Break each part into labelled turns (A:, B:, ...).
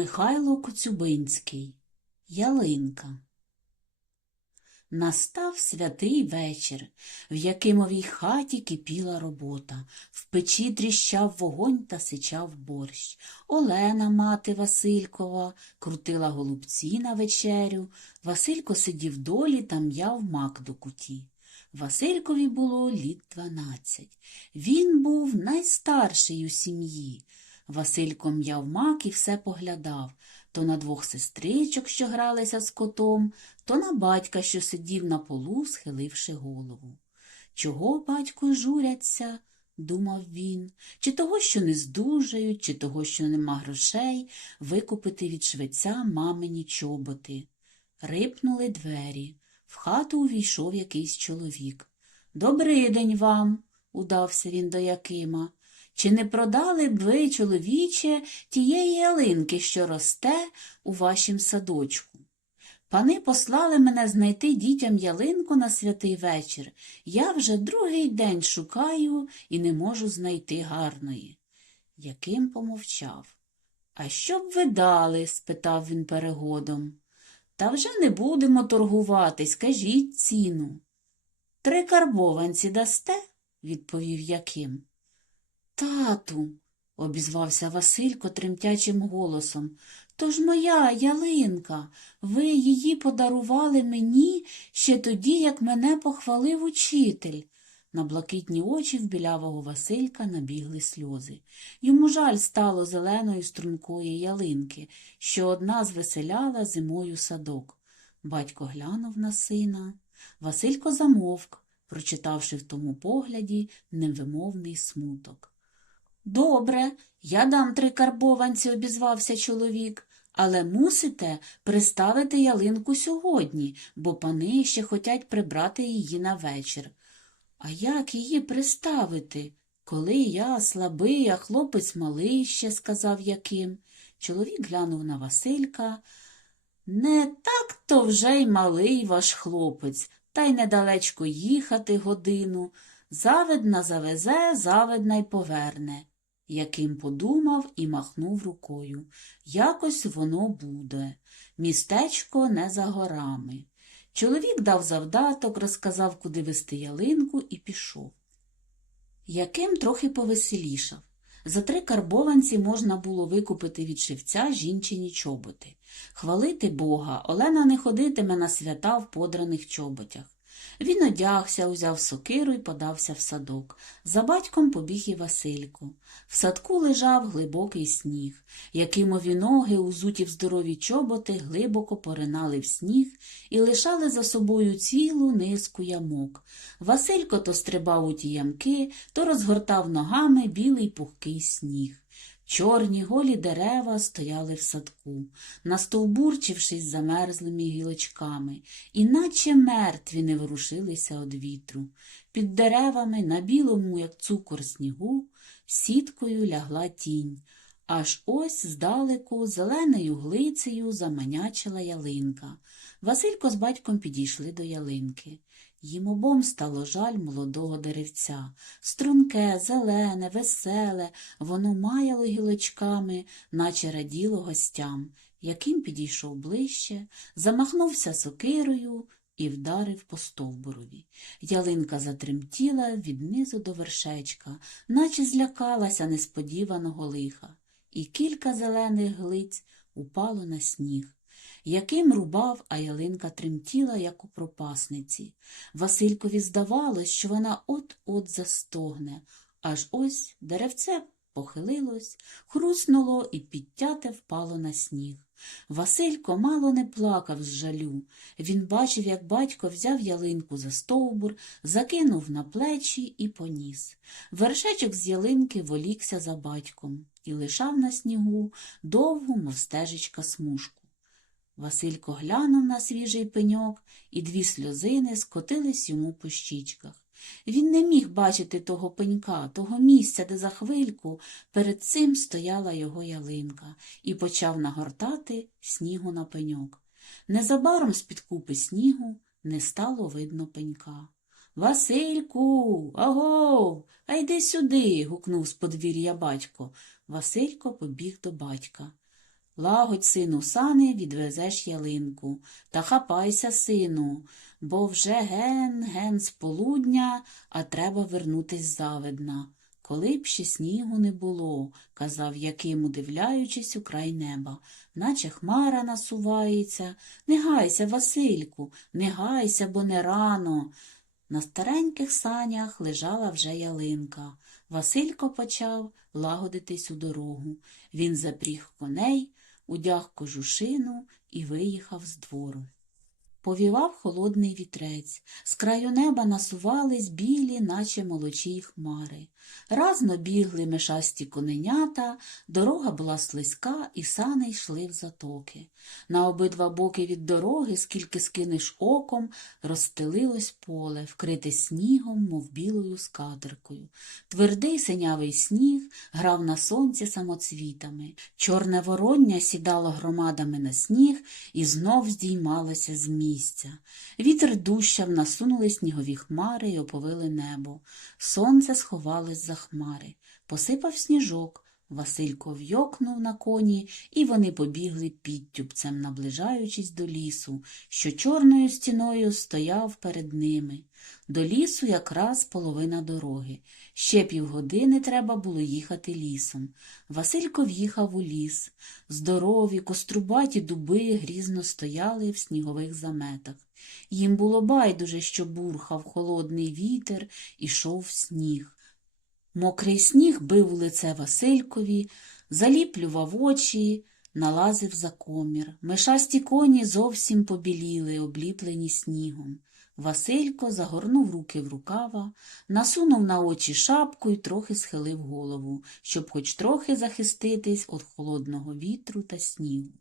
A: Михайло Коцюбинський Ялинка Настав святий вечір, в Якимовій хаті кипіла робота, в печі тріщав вогонь та сичав борщ. Олена, мати Василькова, крутила голубці на вечерю. Василько сидів долі та м'яв мак до куті. Василькові було літ дванадцять. Він був найстарший у сім'ї. Василько м'яв мак і все поглядав то на двох сестричок, що гралися з котом, то на батька, що сидів на полу, схиливши голову. Чого батько журяться? думав він, чи того, що не здужають, чи того, що нема грошей, викупити від швеця мамині чоботи. Рипнули двері. В хату увійшов якийсь чоловік. Добрий день вам, удався він до Якима. Чи не продали б ви, чоловіче, тієї ялинки, що росте у вашім садочку? Пани послали мене знайти дітям ялинку на святий вечір. Я вже другий день шукаю і не можу знайти гарної. Яким помовчав. А що б ви дали? спитав він перегодом. Та вже не будемо торгувати, скажіть ціну. Три карбованці дасте? відповів Яким. Тату, обізвався Василько тремтячим голосом, то ж моя ялинка, ви її подарували мені ще тоді, як мене похвалив учитель. На блакитні очі в білявого Василька набігли сльози. Йому жаль стало зеленої стрункої ялинки, що одна звеселяла зимою садок. Батько глянув на сина. Василько замовк, прочитавши в тому погляді невимовний смуток. Добре, я дам три карбованці, обізвався чоловік, але мусите приставити ялинку сьогодні, бо пани ще хотять прибрати її на вечір. А як її приставити? Коли я слабий, а хлопець малий ще, сказав Яким. Чоловік глянув на Василька. Не так то вже й малий ваш хлопець, та й недалечко їхати годину. Завидна завезе, завидна й поверне яким подумав і махнув рукою. Якось воно буде. Містечко не за горами. Чоловік дав завдаток, розказав, куди вести ялинку, і пішов. Яким трохи повеселішав. За три карбованці можна було викупити від шивця жінчині чоботи. Хвалити Бога, Олена не ходитиме на свята в подраних чоботях. Він одягся, узяв сокиру і подався в садок. За батьком побіг і Василько. В садку лежав глибокий сніг. Якимові ноги, узуті в здорові чоботи, глибоко поринали в сніг і лишали за собою цілу низку ямок. Василько то стрибав у ті ямки, то розгортав ногами білий пухкий сніг. Чорні голі дерева стояли в садку, настовбурчившись замерзлими гілочками, іначе мертві не ворушилися од вітру. Під деревами, на білому, як цукор снігу, сіткою лягла тінь. Аж ось здалеку зеленою глицею заманячила ялинка. Василько з батьком підійшли до ялинки. Їм обом стало жаль молодого деревця. Струнке, зелене, веселе, воно маяло гілочками, наче раділо гостям. Яким підійшов ближче, замахнувся сокирою і вдарив по стовбурові. Ялинка затремтіла від низу до вершечка, наче злякалася несподіваного лиха, і кілька зелених глиць упало на сніг. Яким рубав, а ялинка тремтіла, як у пропасниці. Василькові здавалось, що вона от-от застогне, аж ось деревце похилилось, хруснуло і підтяте впало на сніг. Василько мало не плакав з жалю. Він бачив, як батько взяв ялинку за стовбур, закинув на плечі і поніс. Вершечок з ялинки волікся за батьком і лишав на снігу довгу, мов стежечка смужку. Василько глянув на свіжий пеньок, і дві сльозини скотились йому по щічках. Він не міг бачити того пенька, того місця, де за хвильку перед цим стояла його ялинка, і почав нагортати снігу на пеньок. Незабаром з-під купи снігу не стало видно пенька. Васильку, агов, а сюди. гукнув з подвір'я батько. Василько побіг до батька. Лагодь, сину, сани, відвезеш ялинку. Та хапайся, сину, бо вже ген, ген з полудня, а треба вернутись завидна. Коли б ще снігу не було, казав Яким, удивляючись у край неба, наче хмара насувається. Не гайся, Васильку, не гайся, бо не рано. На стареньких санях лежала вже ялинка. Василько почав лагодитись у дорогу. Він запріг коней, удяг кожушину і виїхав з двору. Повівав холодний вітрець, з краю неба насувались білі, наче молочі хмари. Разно бігли мешасті коненята, дорога була слизька, і сани йшли в затоки. На обидва боки від дороги, скільки скинеш оком, розстелилось поле, вкрите снігом, мов білою скатеркою. Твердий синявий сніг грав на сонці самоцвітами. Чорне вороння сідало громадами на сніг і знов здіймалося з місця. Вітер дущав, насунули снігові хмари й оповили небо. Сонце сховалось за хмари. Посипав сніжок. Василько вйокнув на коні, і вони побігли підтюпцем, наближаючись до лісу, що чорною стіною стояв перед ними. До лісу якраз половина дороги. Ще півгодини треба було їхати лісом. Василько в'їхав у ліс. Здорові, кострубаті дуби грізно стояли в снігових заметах. Їм було байдуже, що бурхав холодний вітер, ішов сніг. Мокрий сніг бив лице Василькові, заліплював очі, налазив за комір. Мишасті коні зовсім побіліли, обліплені снігом. Василько загорнув руки в рукава, насунув на очі шапку і трохи схилив голову, щоб хоч трохи захиститись від холодного вітру та снігу.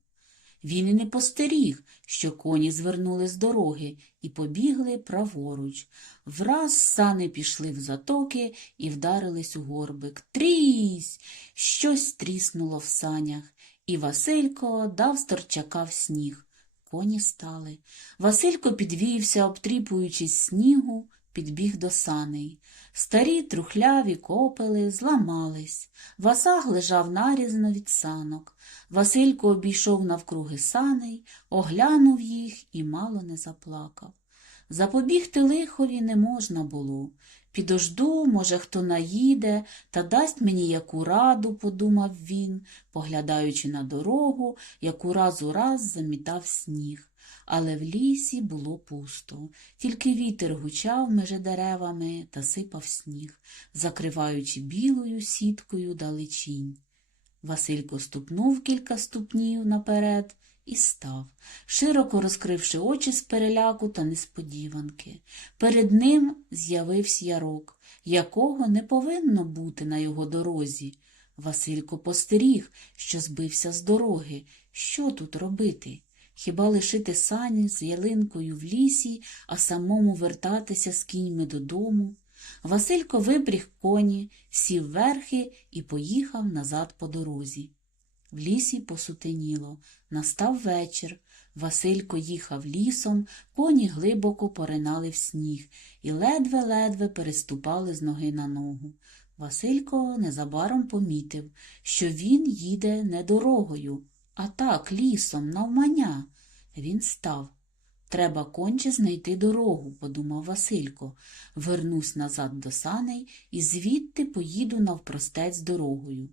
A: Він і не постеріг, що коні звернули з дороги і побігли праворуч. Враз сани пішли в затоки і вдарились у горбик. Трісь! Щось тріснуло в санях, і Василько дав сторчака в сніг. Коні стали. Василько підвівся, обтріпуючись снігу, підбіг до саней. Старі трухляві копели зламались. Васаг лежав нарізно від санок. Василько обійшов навкруги саней, оглянув їх і мало не заплакав. Запобігти лихові не можна було. Підожду, може, хто наїде та дасть мені яку раду, подумав він, поглядаючи на дорогу, яку раз у раз замітав сніг. Але в лісі було пусто, тільки вітер гучав межи деревами та сипав сніг, закриваючи білою сіткою далечінь. Василько ступнув кілька ступнів наперед і став, широко розкривши очі з переляку та несподіванки. Перед ним з'явився ярок, якого не повинно бути на його дорозі. Василько постеріг, що збився з дороги. Що тут робити? Хіба лишити сані з ялинкою в лісі, а самому вертатися з кіньми додому? Василько випріг коні, сів верхи і поїхав назад по дорозі. В лісі посутеніло, настав вечір. Василько їхав лісом, коні глибоко поринали в сніг і ледве-ледве переступали з ноги на ногу. Василько незабаром помітив, що він їде не дорогою, а так лісом, навмання. Він став. Треба конче знайти дорогу, подумав Василько. Вернусь назад до саней і звідти поїду навпростець дорогою.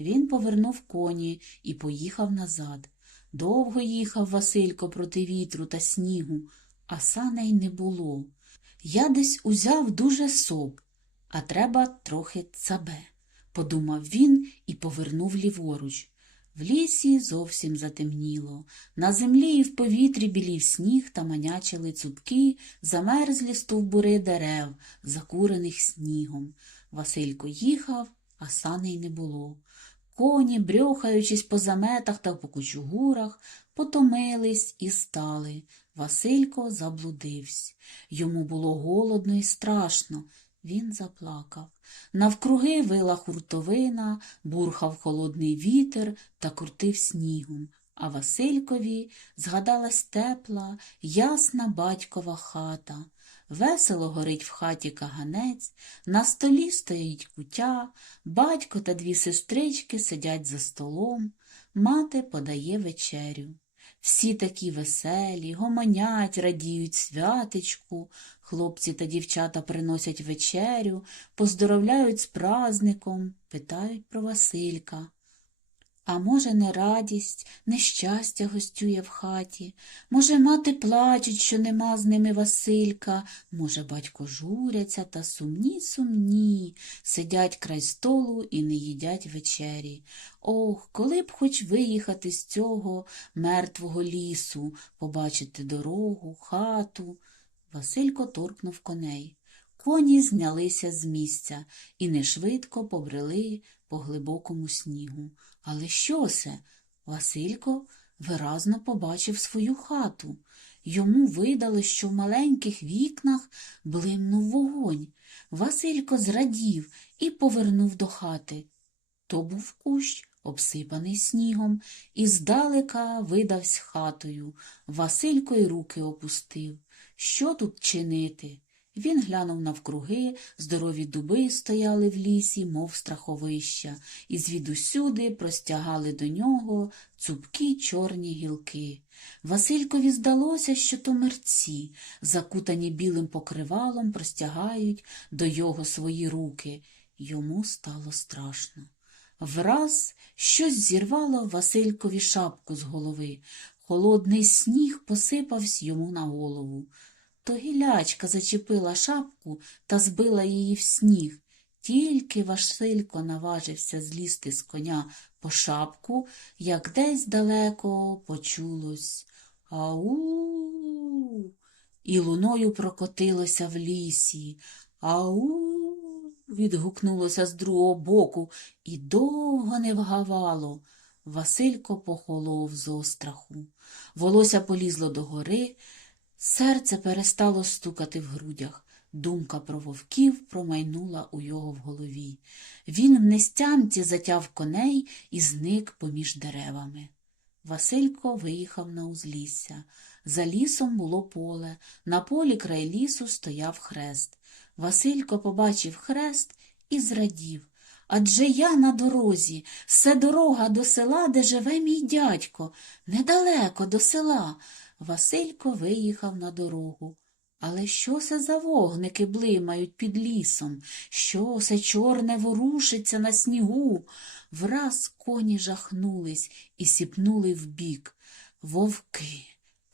A: Він повернув коні і поїхав назад. Довго їхав Василько проти вітру та снігу, а саней не було. Я десь узяв дуже сок, а треба трохи цабе, подумав він і повернув ліворуч. В лісі зовсім затемніло. На землі і в повітрі білів сніг та манячили цупкі, замерзлі стовбури дерев, закурених снігом. Василько їхав, а саней не було. Коні, брьохаючись по заметах та по кучугурах, потомились і стали. Василько заблудився. Йому було голодно і страшно. Він заплакав. Навкруги вила хуртовина, бурхав холодний вітер та крутив снігом. А Василькові згадалась тепла, ясна батькова хата. Весело горить в хаті каганець, на столі стоїть кутя, батько та дві сестрички сидять за столом. мати подає вечерю. Всі такі веселі, гомонять, радіють святечку, хлопці та дівчата приносять вечерю, поздоровляють з праздником, питають про Василька. А може, не радість, нещастя гостює в хаті, може, мати плачуть, що нема з ними Василька, може, батько журяться та сумні, сумні, сидять край столу і не їдять вечері. Ох, коли б хоч виїхати з цього мертвого лісу, побачити дорогу, хату. Василько торкнув коней. Коні знялися з місця і нешвидко побрели по глибокому снігу. Але що це? Василько виразно побачив свою хату. Йому видали, що в маленьких вікнах блимнув вогонь. Василько зрадів і повернув до хати. То був кущ, обсипаний снігом, і здалека видавсь хатою. Василько й руки опустив. Що тут чинити? Він глянув навкруги, здорові дуби стояли в лісі, мов страховища, і звідусюди простягали до нього цупкі чорні гілки. Василькові здалося, що то мерці, закутані білим покривалом, простягають до його свої руки. Йому стало страшно. Враз щось зірвало Василькові шапку з голови. Холодний сніг посипався йому на голову. То гілячка зачепила шапку та збила її в сніг. Тільки Василько наважився злізти з коня по шапку, як десь далеко почулось Ау. І луною прокотилося в лісі. Ау. відгукнулося з другого боку і довго не вгавало. Василько похолов з остраху. Волосся полізло догори, Серце перестало стукати в грудях. Думка про вовків промайнула у його в голові. Він в нестямці затяв коней і зник поміж деревами. Василько виїхав на узлісся. За лісом було поле, на полі край лісу стояв хрест. Василько побачив хрест і зрадів. Адже я на дорозі, все дорога до села, де живе мій дядько, недалеко до села. Василько виїхав на дорогу. Але що це за вогники блимають під лісом? Що це чорне ворушиться на снігу? Враз коні жахнулись і сіпнули вбік. Вовки,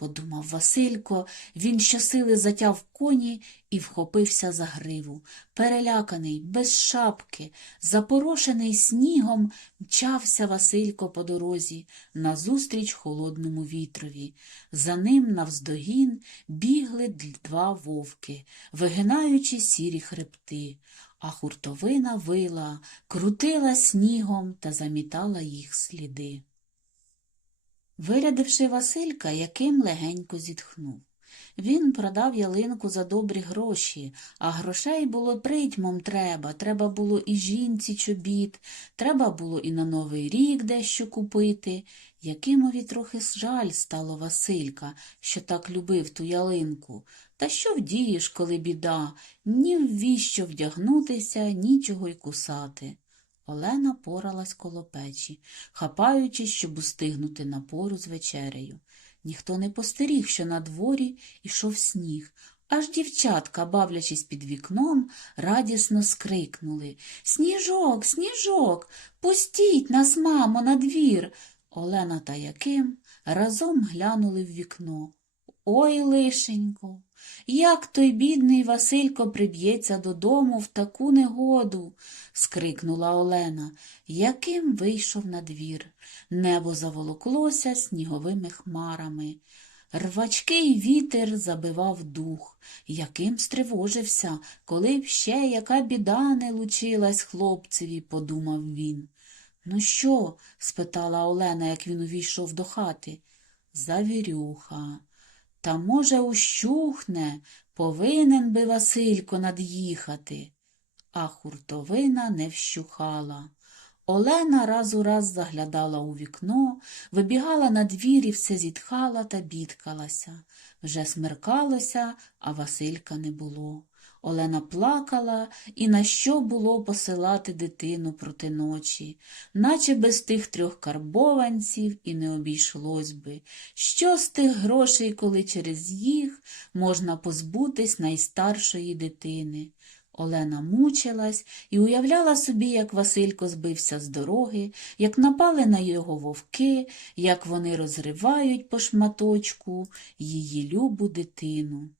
A: подумав Василько, він щосили затяв коні і вхопився за гриву. Переляканий, без шапки, запорошений снігом, мчався Василько по дорозі назустріч холодному вітрові. За ним навздогін бігли два вовки, вигинаючи сірі хребти, а хуртовина вила, крутила снігом та замітала їх сліди. Вирядивши Василька, яким легенько зітхнув. Він продав ялинку за добрі гроші, а грошей було притьмом треба. Треба було і жінці чобіт, треба було і на Новий рік дещо купити. Якимові трохи жаль стало Василька, що так любив ту ялинку. Та що вдієш, коли біда, ні в віщо вдягнутися, нічого й кусати. Олена поралась коло печі, хапаючись, щоб устигнути на пору з вечерею. Ніхто не постеріг, що на дворі ішов сніг. Аж дівчатка, бавлячись під вікном, радісно скрикнули Сніжок, сніжок, пустіть нас, мамо, на двір!» Олена та Яким разом глянули в вікно. Ой, лишенько, як той бідний Василько приб'ється додому в таку негоду, скрикнула Олена. Яким вийшов на двір. Небо заволоклося сніговими хмарами. Рвачкий вітер забивав дух, яким стривожився, коли б ще яка біда не лучилась хлопцеві, подумав він. Ну що? спитала Олена, як він увійшов до хати. Завірюха. Та, може, ущухне, повинен би Василько над'їхати. А хуртовина не вщухала. Олена раз у раз заглядала у вікно, вибігала на двір і все зітхала та бідкалася. Вже смеркалося, а Василька не було. Олена плакала, і на що було посилати дитину проти ночі, наче без тих трьох карбованців і не обійшлось би. Що з тих грошей, коли через їх можна позбутись найстаршої дитини? Олена мучилась і уявляла собі, як Василько збився з дороги, як напали на його вовки, як вони розривають по шматочку її любу дитину.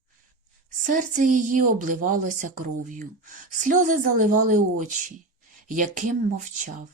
A: Серце її обливалося кров'ю, сльози заливали очі. Яким мовчав.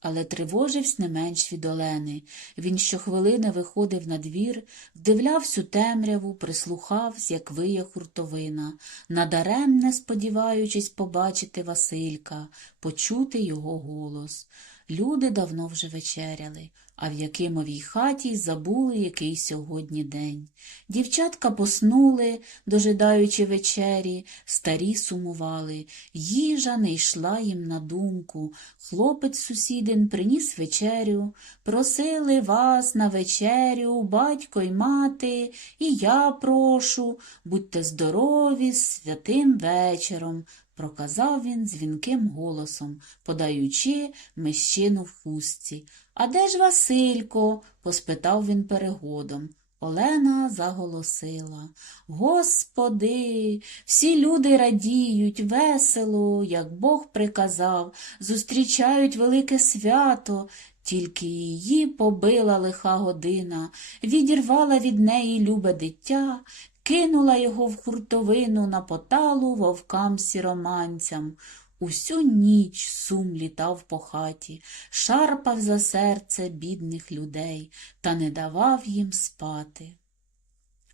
A: Але тривожився не менш від Олени. Він щохвилини виходив на двір, вдивлявся у темряву, прислухався, як виє хуртовина, надаремне сподіваючись побачити Василька, почути його голос. Люди давно вже вечеряли, а в Якимовій хаті забули, який сьогодні день. Дівчатка поснули, дожидаючи вечері, старі сумували. Їжа не йшла їм на думку. Хлопець сусідин приніс вечерю. Просили вас на вечерю, батько й мати, і я прошу, будьте здорові святим вечором, проказав він дзвінким голосом, подаючи мещину в хустці. А де ж Василько? поспитав він перегодом. Олена заголосила. Господи, всі люди радіють, весело, як Бог приказав, зустрічають велике свято, тільки її побила лиха година, відірвала від неї любе дитя, кинула його в хуртовину на поталу вовкам сіроманцям. Усю ніч сум літав по хаті, шарпав за серце бідних людей та не давав їм спати.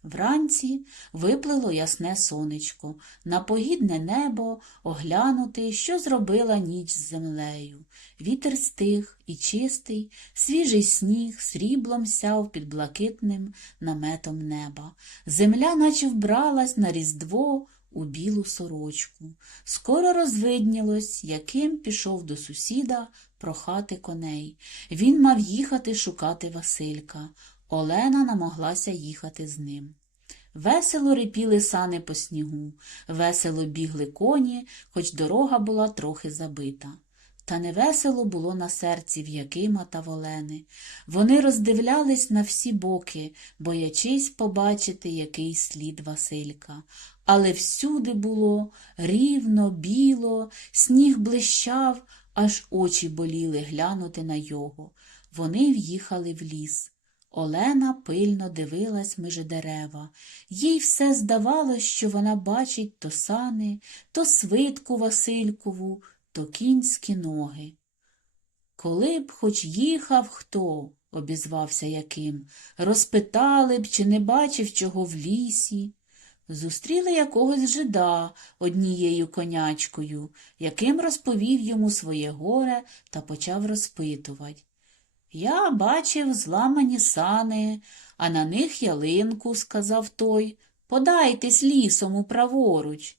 A: Вранці виплило ясне сонечко, на погідне небо оглянути, що зробила ніч з землею. Вітер стих і чистий, свіжий сніг сріблом сяв під блакитним наметом неба. Земля наче вбралась на різдво у білу сорочку. Скоро розвиднілось, яким пішов до сусіда прохати коней. Він мав їхати шукати Василька. Олена намоглася їхати з ним. Весело рипіли сани по снігу, весело бігли коні, хоч дорога була трохи забита. Та невесело було на серці в Якима та Волени. Вони роздивлялись на всі боки, боячись побачити який слід Василька. Але всюди було рівно, біло, сніг блищав, аж очі боліли глянути на його. Вони в'їхали в ліс. Олена пильно дивилась між дерева. Їй все здавалось, що вона бачить то сани, то свитку Василькову, то кінські ноги. Коли б хоч їхав хто, обізвався Яким, розпитали б, чи не бачив чого в лісі. Зустріли якогось жида однією конячкою, яким розповів йому своє горе та почав розпитувати. Я бачив зламані сани, а на них ялинку, сказав той. Подайтесь лісом у праворуч.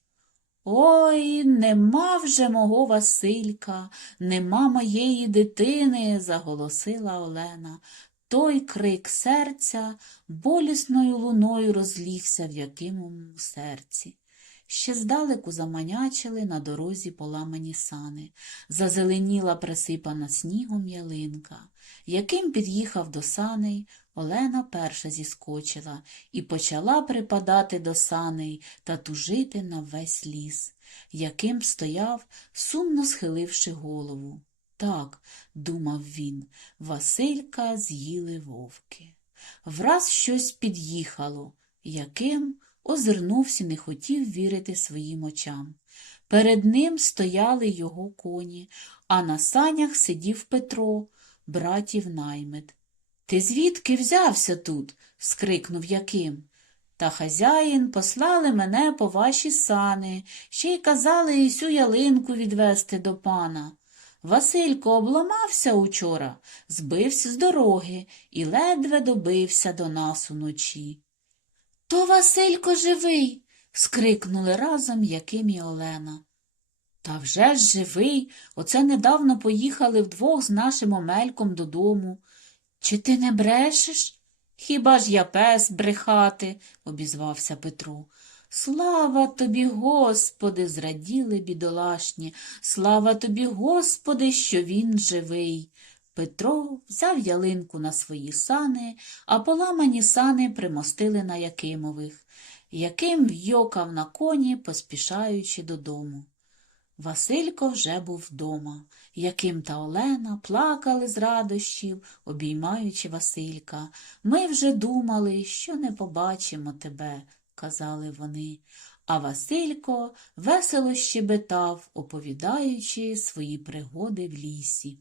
A: Ой, нема вже мого Василька, нема моєї дитини, заголосила Олена. Той крик серця болісною луною розлігся в якимому серці. Ще здалеку заманячили на дорозі поламані сани, зазеленіла присипана снігом ялинка. Яким під'їхав до саней, Олена перша зіскочила і почала припадати до саней та тужити на весь ліс. Яким стояв, сумно схиливши голову. Так, думав він, Василька з'їли вовки. Враз щось під'їхало, яким озирнувся, не хотів вірити своїм очам. Перед ним стояли його коні, а на санях сидів Петро, братів наймит. Ти звідки взявся тут? скрикнув Яким. Та хазяїн послали мене по ваші сани, ще й казали Ісю ялинку відвести до пана. Василько обламався учора, збився з дороги і ледве добився до нас уночі. То Василько живий. скрикнули разом Яким і Олена. Та вже ж живий. Оце недавно поїхали вдвох з нашим Омельком додому. Чи ти не брешеш? Хіба ж я пес брехати, обізвався Петро. Слава тобі, Господи, зраділи бідолашні, слава тобі, Господи, що він живий. Петро взяв ялинку на свої сани, а поламані сани примостили на Якимових. Яким вйокав на коні, поспішаючи додому. Василько вже був вдома. Яким та Олена плакали з радощів, обіймаючи Василька. Ми вже думали, що не побачимо тебе, казали вони. А Василько весело щебетав, оповідаючи свої пригоди в лісі.